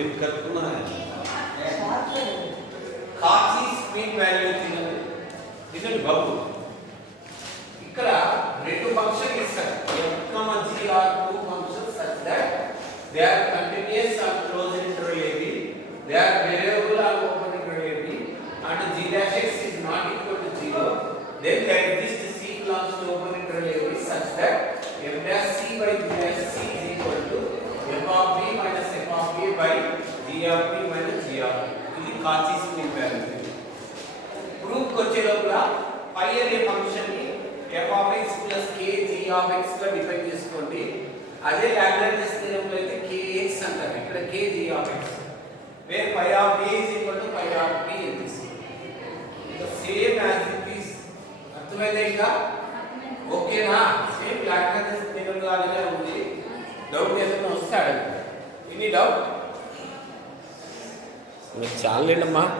ఏం కలుపుకున్నా కాచీస్ mean value తినండి తినండి బాబు. ఇక్కడ రెండు ఫంక్షన్ ఇస్తారు f, g are two functions such that they are continuous on closed interval ab, they are variable on open interval ab, and g dash x is not equal to 0, then there exists c belongs to open interval ab such that f dash c by g dash c is equal to f of b minus f of a by g of b minus g of b. ఇది కాచీస్ mean value. Proof వచ్చే లోపల పై అనే function ని f of x plus k g of x గా define చేసుకోండి. అదే Lagrange థియరంలో అయితే kx అంటారు, ఇక్కడ k g of x where phi of a is equal to phi of b in this. So same as it is. అర్థమైందా? ఇంకా ఓకేనా? Same Lagrange theorem లాగానే ఉంది. డౌట్ ఏదైనా వస్తే అడగండి. Any doubt? చాలండి అమ్మా.